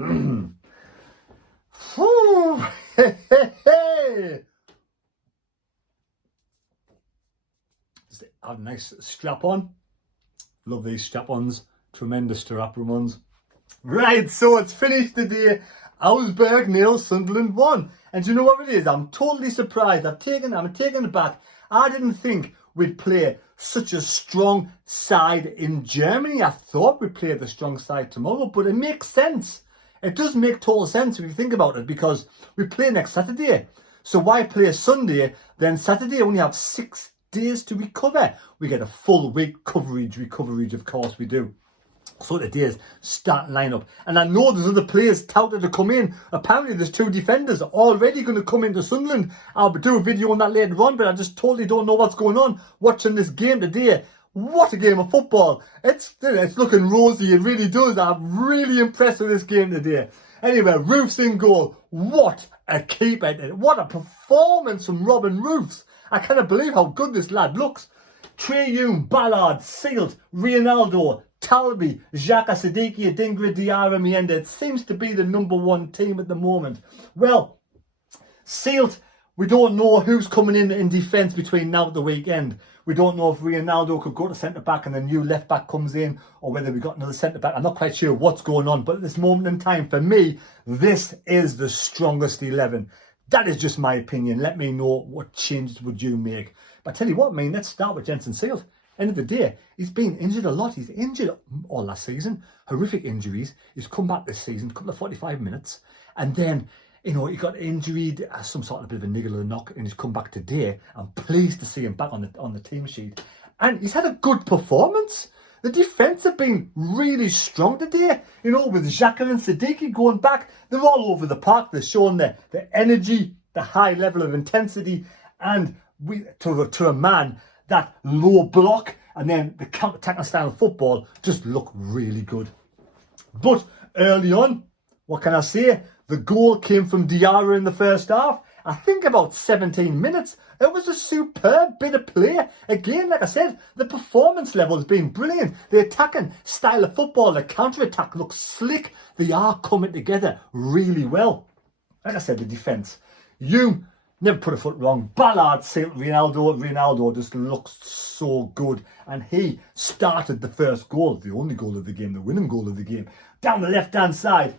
A nice strap on. Love these strap-ons. Tremendous strap-ons. Right, so it's finished today. Augsburg 0, Sunderland 1. And do you know what it is? I'm totally surprised. I'm taken it back. I didn't think we'd play such a strong side in Germany. I thought we'd play the strong side tomorrow, but it makes sense. It does make total sense if you think about it, because we play next Saturday. So why play Sunday? Then Saturday only have 6 days to recover. We get a full week recovery, of course we do. So today's start lineup. And I know there's other players touted to come in. Apparently there's 2 defenders already going to come into Sunderland. I'll do a video on that later on, but I just totally don't know what's going on watching this game today. What a game of football. It's looking rosy, it really does. I'm really impressed with this game today. Anyway, Roofs in goal. What a keeper. What a performance from Robin Roofs. I cannot believe how good this lad looks. Treyun, Ballard, Sealt, Ronaldo, Talby, Xhaka, Sadiqi, Adingra, Diarra, Mienda. It seems to be the #1 team at the moment. Well, Sealt, we don't know who's coming in defence between now and the weekend. We don't know if Ronaldo could go to centre-back and a new left-back comes in, or whether we got another centre-back. I'm not quite sure what's going on, but at this moment in time, for me, this is the strongest 11. That is just my opinion. Let me know what changes would you make. But I tell you what, let's start with Jensen Sealt. End of the day, he's been injured a lot. He's injured all last season. Horrific injuries. He's come back this season, a couple of 45 minutes. And then, he got injured, some sort of a bit of a niggle or a knock, and he's come back today. I'm pleased to see him back on the team sheet. And he's had a good performance. The defence have been really strong today. With Xhaka and Sadiqi going back, they're all over the park. They're showing the energy, the high level of intensity, and to a man, that low block and then the counter-attacking style of football just look really good. But early on, what can I say? The goal came from Diarra in the first half. I think about 17 minutes. It was a superb bit of play. Again, like I said, the performance level has been brilliant. The attacking style of football, the counter-attack looks slick. They are coming together really well. Like I said, the defence. You never put a foot wrong. Ballard, Sealt, Ronaldo just looks so good. And he started the first goal, the only goal of the game, the winning goal of the game. Down the left-hand side.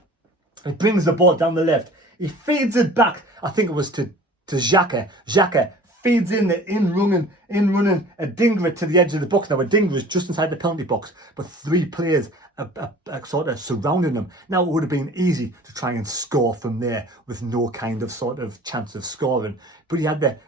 He brings the ball down the left. He feeds it back. I think it was to Xhaka. Xhaka feeds in running Adingra to the edge of the box. Now Adingra is just inside the penalty box, but 3 players are sort of surrounding him. Now it would have been easy to try and score from there with no kind of sort of chance of scoring. But he had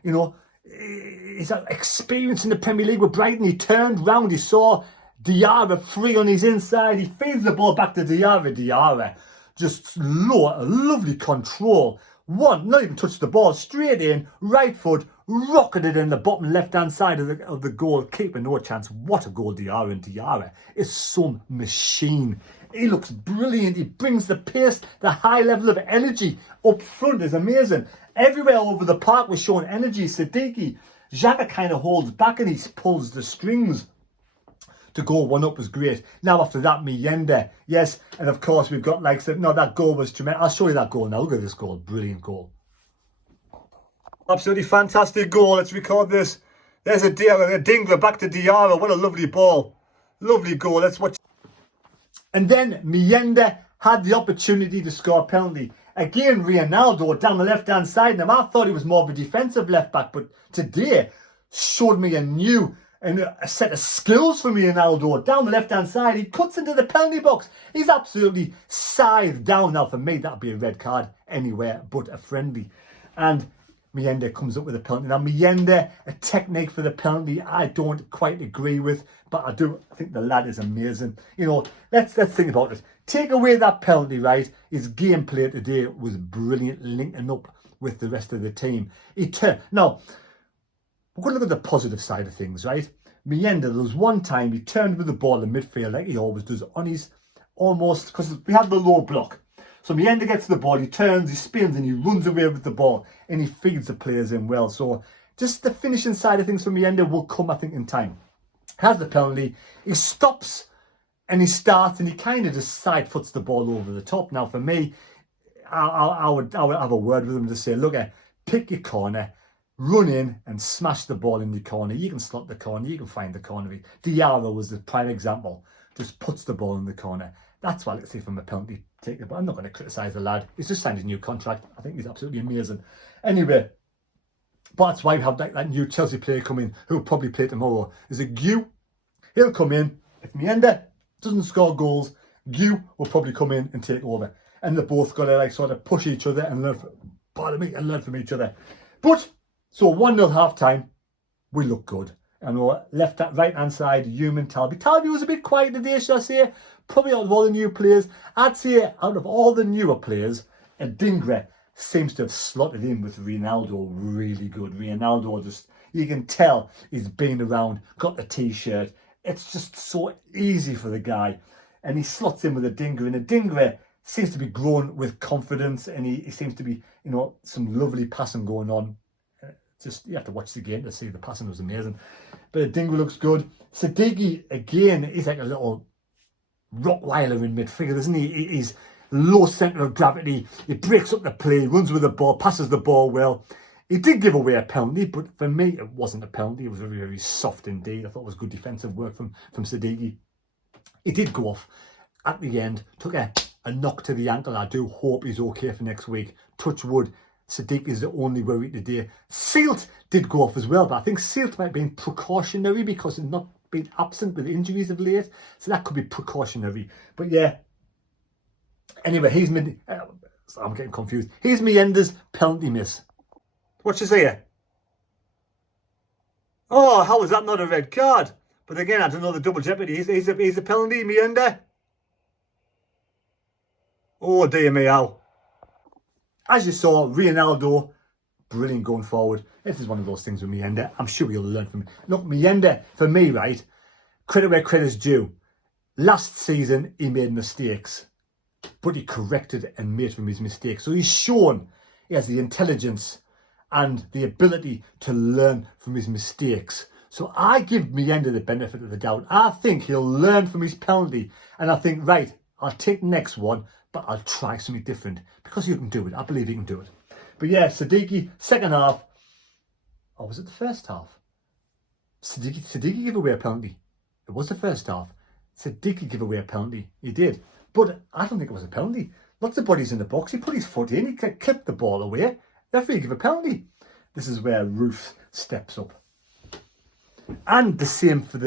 he's had experience in the Premier League with Brighton. He turned round, he saw Diarra free on his inside. He feeds the ball back to Diarra. Diarra just lovely control. Not even touched the ball, straight in, right foot, rocketed in the bottom left-hand side of the goal. Keeper, no chance. What a goal, Diarra. And Diarra is some machine. He looks brilliant. He brings the pace, the high level of energy up front is amazing. Everywhere over the park was showing energy. Sadiqi, Xhaka kind of holds back and he pulls the strings. To go 1-up was great. Now after that, Mienda. Yes, and of course we've got that goal was tremendous. I'll show you that goal now. Look at this goal. Brilliant goal. Absolutely fantastic goal. Let's record this. There's a Dingler back to Diarra. What a lovely ball. Lovely goal. Let's watch. And then Mienda had the opportunity to score a penalty. Again, Ronaldo down the left-hand side. Now I thought he was more of a defensive left-back, but today showed me a set of skills for Ronaldo. Down the left-hand side, he cuts into the penalty box. He's absolutely scythed down. Now, for me, that'd be a red card anywhere but a friendly. And Mienda comes up with a penalty. Now, Mienda, a technique for the penalty, I don't quite agree with, but I think the lad is amazing. Let's think about it. Take away that penalty, right? His gameplay today was brilliant, linking up with the rest of the team. Now, we're going to look at the positive side of things, right? Mienda, there was one time he turned with the ball in midfield like he always does on his because we had the low block. So Mienda gets the ball, he turns, he spins and he runs away with the ball and he feeds the players in well. So just the finishing side of things for Mienda will come, I think, in time. Has the penalty. He stops and he starts and he kind of just side foots the ball over the top. Now, for me, I would have a word with him to say, look, pick your corner, run in and smash the ball in the corner. You can slot the corner, you can find the corner. Diarra was the prime example, just puts the ball in the corner. That's what I like to see from a penalty taker, but I'm not going to criticise the lad. He's just signed his new contract. I think he's absolutely amazing. Anyway, but that's why we have that new Chelsea player come in who'll probably play tomorrow. Is it Gu? He'll come in. If Mienda doesn't score goals, Gu will probably come in and take over. And they're both got to like sort of push each other and learn from each other. But, so 1-0 half time, we look good. And we're right hand side, Human Talby. Talby was a bit quiet today, shall I say? Probably out of all the new players. I'd say out of all the newer players, Adingra seems to have slotted in with Ronaldo really good. Ronaldo just, you can tell he's been around, got the t-shirt. It's just so easy for the guy. And he slots in with Adingra. And Adingra seems to be growing with confidence. And he seems to be, you know, some lovely passing going on. Just, you have to watch the game to see the passing was amazing. But Adingra looks good. Siddiqui, again, he's like a little Rottweiler in midfield, isn't he? He's low centre of gravity. He breaks up the play, runs with the ball, passes the ball well. He did give away a penalty, but for me, it wasn't a penalty. It was very, very soft indeed. I thought it was good defensive work from Siddiqui. He did go off at the end, took a knock to the ankle. I do hope he's okay for next week. Touch wood. Siddiqui is the only worry today. Sealt did go off as well, but I think Sealt might have been precautionary because he's not been absent with injuries of late. So that could be precautionary. But yeah. Anyway, I'm getting confused. Here's Mienda's penalty miss. What you say? Oh, how was that not a red card? But again, I don't know the double jeopardy. He's a penalty, Mienda. Oh dear me, how. As you saw, Ronaldo, brilliant going forward. This is one of those things with Mienda. I'm sure he'll learn from it. Look, Mienda, for me, right, credit where credit's due. Last season, he made mistakes, but he corrected and made from his mistakes. So he's shown he has the intelligence and the ability to learn from his mistakes. So I give Mienda the benefit of the doubt. I think he'll learn from his penalty. And I think, right, I'll take the next one, but I'll try something different because you can do it. I believe he can do it. But yeah, Siddiqui, second half. Or was it the first half? Siddiqui gave away a penalty. It was the first half. Siddiqui gave away a penalty. He did. But I don't think it was a penalty. Lots of bodies in the box. He put his foot in. He clipped the ball away. Therefore, he gave a penalty. This is where Ruth steps up. And the same for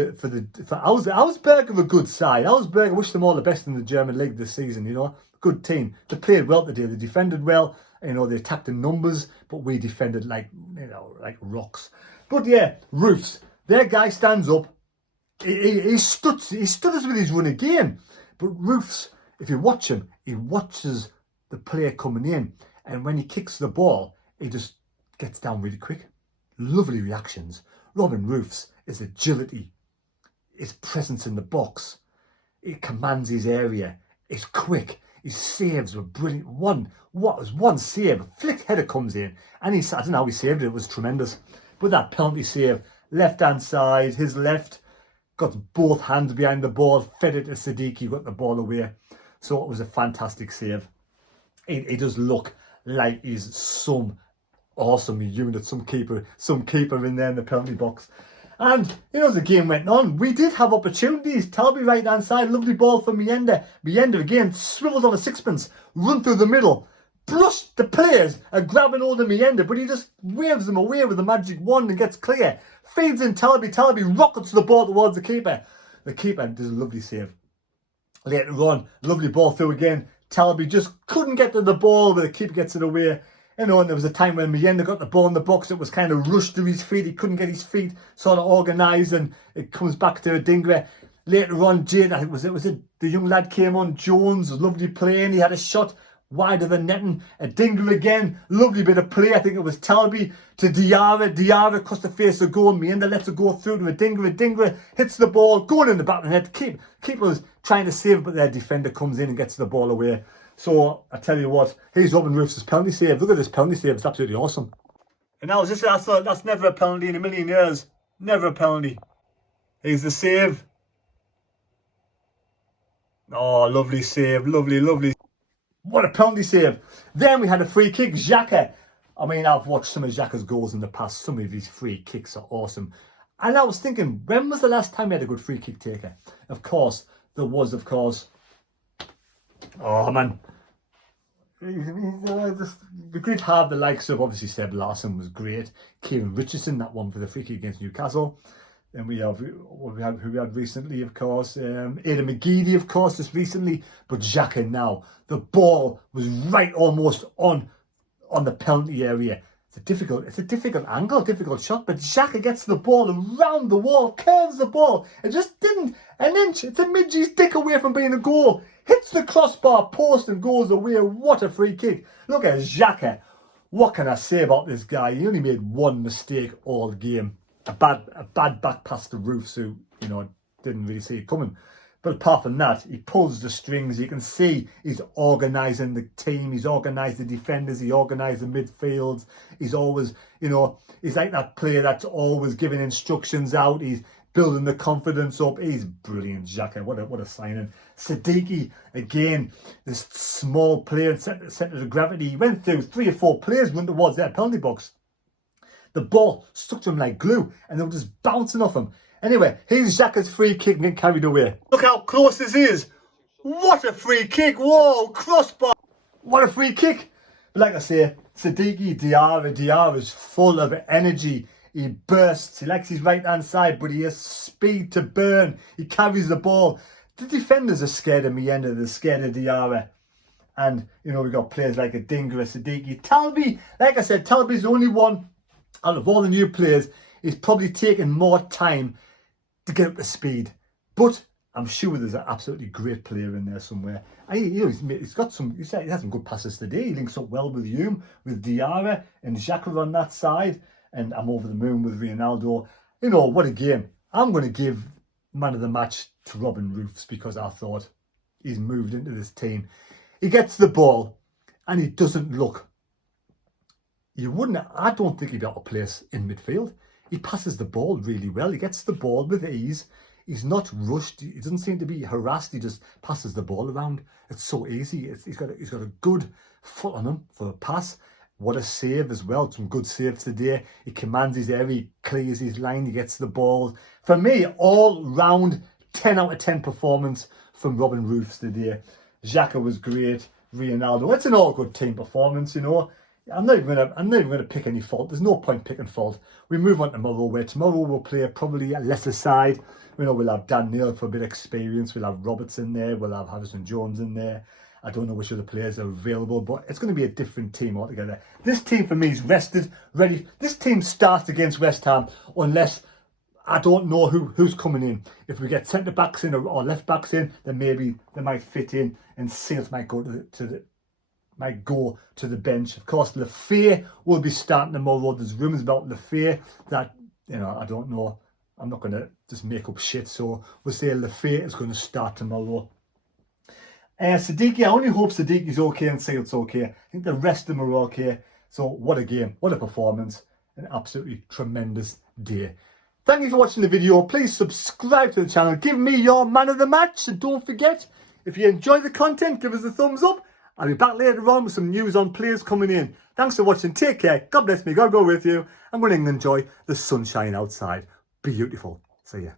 Augsburg are a good side. Augsburg, I wish them all the best in the German league this season, you know. Good team. They played well today. They defended well. You know, they attacked in numbers, but we defended like, you know, like rocks. But yeah, Roofs. Their guy stands up. He stutters with his run again. But Roofs, if you watch him, he watches the player coming in. And when he kicks the ball, he just gets down really quick. Lovely reactions. Robin Roofs, his agility, his presence in the box. He commands his area. He's quick. His saves were brilliant. One save, a flick header comes in. And I don't know how he saved it. It was tremendous. But that penalty save, left-hand side, his left, got both hands behind the ball, fed it to Siddiqui, got the ball away. So it was a fantastic save. He does look like he's some awesome unit, some keeper in there in the penalty box. And, you know, as the game went on, we did have opportunities. Talby right hand side, lovely ball for Mienda. Mienda again, swivels on a sixpence, run through the middle. Brushed the players are grabbing hold of Mienda, but he just waves them away with the magic wand and gets clear. Feeds in Talby. Talby rockets the ball towards the keeper. The keeper does a lovely save. Later on, lovely ball through again. Talby just couldn't get to the ball, but the keeper gets it away. You know, and there was a time when Mienda got the ball in the box. It was kind of rushed to his feet. He couldn't get his feet sort of organised, and it comes back to Adingra. Later on, Jade, I think was it the young lad came on, Jones, lovely play, and he had a shot wide of the netting. Adingra again, lovely bit of play. I think it was Talby to Diarra. Diarra across the face of goal. Mienda lets it go through to Adingra. Adingra hits the ball, going in the back of the net. Keeper was trying to save it, but their defender comes in and gets the ball away. So, I tell you what, here's Robin Roofs' penalty save. Look at this penalty save, it's absolutely awesome. And now, I thought that's never a penalty in a million years. Never a penalty. Here's the save. Oh, lovely save. Lovely, lovely. What a penalty save. Then we had a free kick. Xhaka. I mean, I've watched some of Xhaka's goals in the past. Some of his free kicks are awesome. And I was thinking, when was the last time we had a good free kick taker? Of course, there was, of course. Oh, man. We did have the likes of, obviously, Seb Larsson was great. Kieran Richardson, that one for the free kick against Newcastle. Then we have who we had recently, of course, Aidan McGeady, of course, just recently. But Xhaka now, the ball was right almost on the penalty area. It's a difficult angle, difficult shot. But Xhaka gets the ball around the wall, curves the ball. It just didn't an inch. It's a midgie's dick away from being a goal. Hits the crossbar post and goes away. What a free kick! Look at Xhaka. What can I say about this guy? He only made one mistake all game. A bad back pass to Roofs, who, you know, didn't really see it coming. But apart from that, he pulls the strings. You can see he's organising the team. He's organised the defenders. He organised the midfields. He's always, you know, he's like that player that's always giving instructions out. He's building the confidence up. He's brilliant, Xhaka. What a signing. Siddiqui, again, this small player, centre of gravity. He went through 3 or 4 players, went towards their penalty box. The ball stuck to him like glue, and they were just bouncing off him. Anyway, here's Xhaka's free kick and getting carried away. Look how close this is. What a free kick. Whoa, crossbar. What a free kick. But like I say, Siddiqui Diarra's full of energy. He bursts. He likes his right-hand side, but he has speed to burn. He carries the ball. The defenders are scared of Mienda. They're scared of Diarra. And, you know, we've got players like Adingra, Siddiqui. Talby, like I said, Talby's the only one out of all the new players. He's probably taken more time to get up to speed. But I'm sure there's an absolutely great player in there somewhere. He's got some, he had some good passes today. He links up well with Hume, with Diarra and Xhaka on that side. And I'm over the moon with Ronaldo. You know, what a game. I'm going to give man of the match to Robin Roofs because I thought he's moved into this team. He gets the ball and he doesn't look. I don't think he'd be out of place in midfield. He passes the ball really well. He gets the ball with ease. He's not rushed. He doesn't seem to be harassed. He just passes the ball around. It's so easy. He's got a good foot on him for a pass. What a save as well. Some good saves today. He commands his area. He clears his line. He gets the ball. For me, all round 10 out of 10 performance from Robin Roofs today. Xhaka was great. Ronaldo. It's an all good team performance, you know. I'm not even gonna pick any fault. There's no point picking fault. We move on tomorrow, where tomorrow we'll play probably a lesser side. You know, we'll have Dan Neil for a bit of experience. We'll have Roberts in there. We'll have Harrison Jones in there. I don't know which other players are available, but it's going to be a different team altogether. This team for me is rested, ready. This team starts against West Ham unless I don't know who's coming in. If we get centre backs in or left backs in, then maybe they might fit in, and Sales might go to the bench. Of course, Lafay will be starting tomorrow. There's rumours about Lafay that, you know, I don't know. I'm not going to just make up shit. So we'll say Lafay is going to start tomorrow. Siddiqui, I only hope Siddiqui's okay and Sales okay. I think the rest of them are okay. So what a game. What a performance. An absolutely tremendous day. Thank you for watching the video. Please subscribe to the channel. Give me your man of the match. And don't forget, if you enjoy the content, give us a thumbs up. I'll be back later on with some news on players coming in. Thanks for watching. Take care. God bless me. God go with you. I'm going to enjoy the sunshine outside. Beautiful. See ya.